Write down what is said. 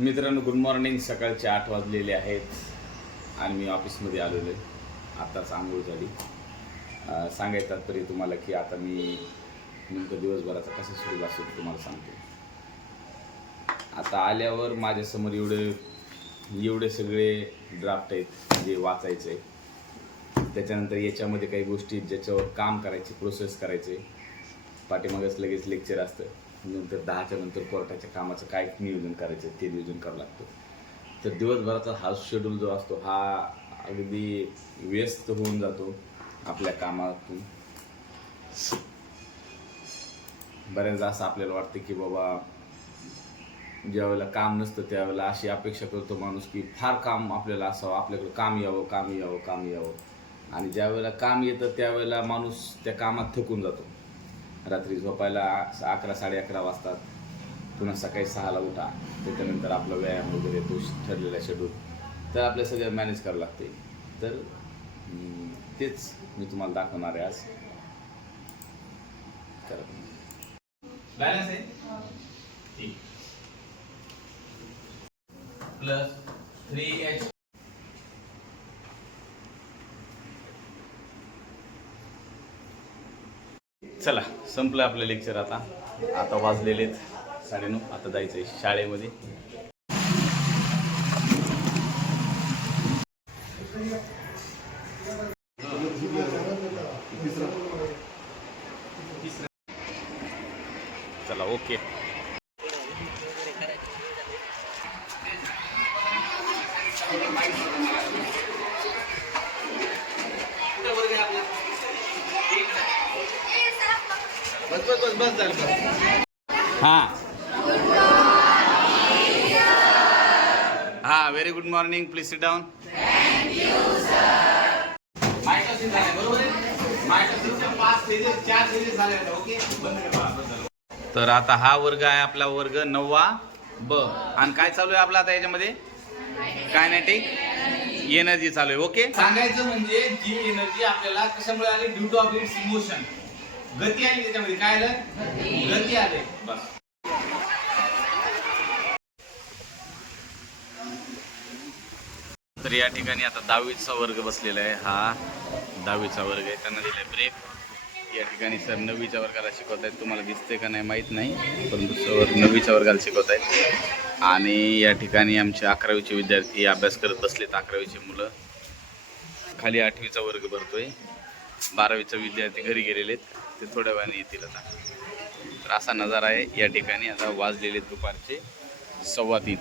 मित्रांनो, good morning. सकाळचे 8 वाजलेले आहेत आणि मी ऑफिसमध्ये आलेलो आहे. आत्ताच आंघोळ झाली. सांगायचं तात्पर्य तुम्हाला की आता मी नेमकं दिवसभराचा कसा शेड्यूल असतो तुम्हाला सांगतो. आता आल्यावर माझ्यासमोर एवढे सगळे ड्राफ्ट आहेत जे वाचायचे. त्याच्यानंतर याच्यामध्ये काही गोष्टी ज्याच्यावर काम करायचे, प्रोसेस करायचे. पाठीमागच लगेच लेक्चर असतं. नंतर 10च्या नंतर कोर्टाच्या कामाचं काय नियोजन करायचं ते नियोजन करावं लागतं. तर दिवसभराचा हा शेड्यूल जो असतो हा अगदी व्यस्त होऊन जातो आपल्या कामातून. बऱ्याचदा असं आपल्याला वाटतं की बाबा ज्यावेळेला काम नसतं त्यावेळेला अशी अपेक्षा करतो माणूस की फार काम आपल्याला असावं, आपल्याकडं काम यावं. आणि ज्यावेळेला काम येतं त्यावेळेला माणूस त्या कामात थकून जातो. रात्री झोपायला 11 साडे 11 वाजतात. पुन्हा सकाळी 6ला उठा. त्याच्यानंतर आपला व्यायाम वगैरे तो ठरलेला शेड्यूल. तर आपल्या सगळं मॅनेज करावं लागते. तर तेच मी तुम्हाला दाखवणार आहे आज. बॅलन्स आहे ठीक. Plus 3h. चला, संपलं आपलं लेक्चर. आता वाजलेले 9:30. आता जायचं आहे शाळेमध्ये. चला, ओके. बस झालं. हां, very good morning. Please sit down. तर आता हा वर्ग आहे आपला वर्ग 9वा ब. आणि काय चालू आहे आपला आता याच्यामध्ये? कायनेटिक एनर्जी चालू आहे. ओके. सांगायचं म्हणजे जी एनर्जी आपल्याला कशामुळे आली? Due two of its motion. गती आली त्याच्यामध्ये. काय आलं? गती आले. बस. तर या ठिकाणी आता 10वीचा वर्ग बसलेला आहे. हा 10वीचा वर्ग आहे. त्यांना दिले ब्रेक. या ठिकाणी सर 9वीच्या वर्गाला शिकवत आहेत. तुम्हाला दिसते का नाही माहीत नाही, परंतु सर 9वीच्या वर्गाला शिकवत आहेत. आणि या ठिकाणी आमचे 11वीचे विद्यार्थी अभ्यास करत बसलेत. 11वीचे मुलं. खाली 8वीचा वर्ग भरतोय. 12वीचे विद्यार्थी घरी गेलेले आहेत. ते थोड्या वेळाने येतील आता. तर असा नजारा आहे या ठिकाणी. आता वाजलेले दुपारचे 3:15.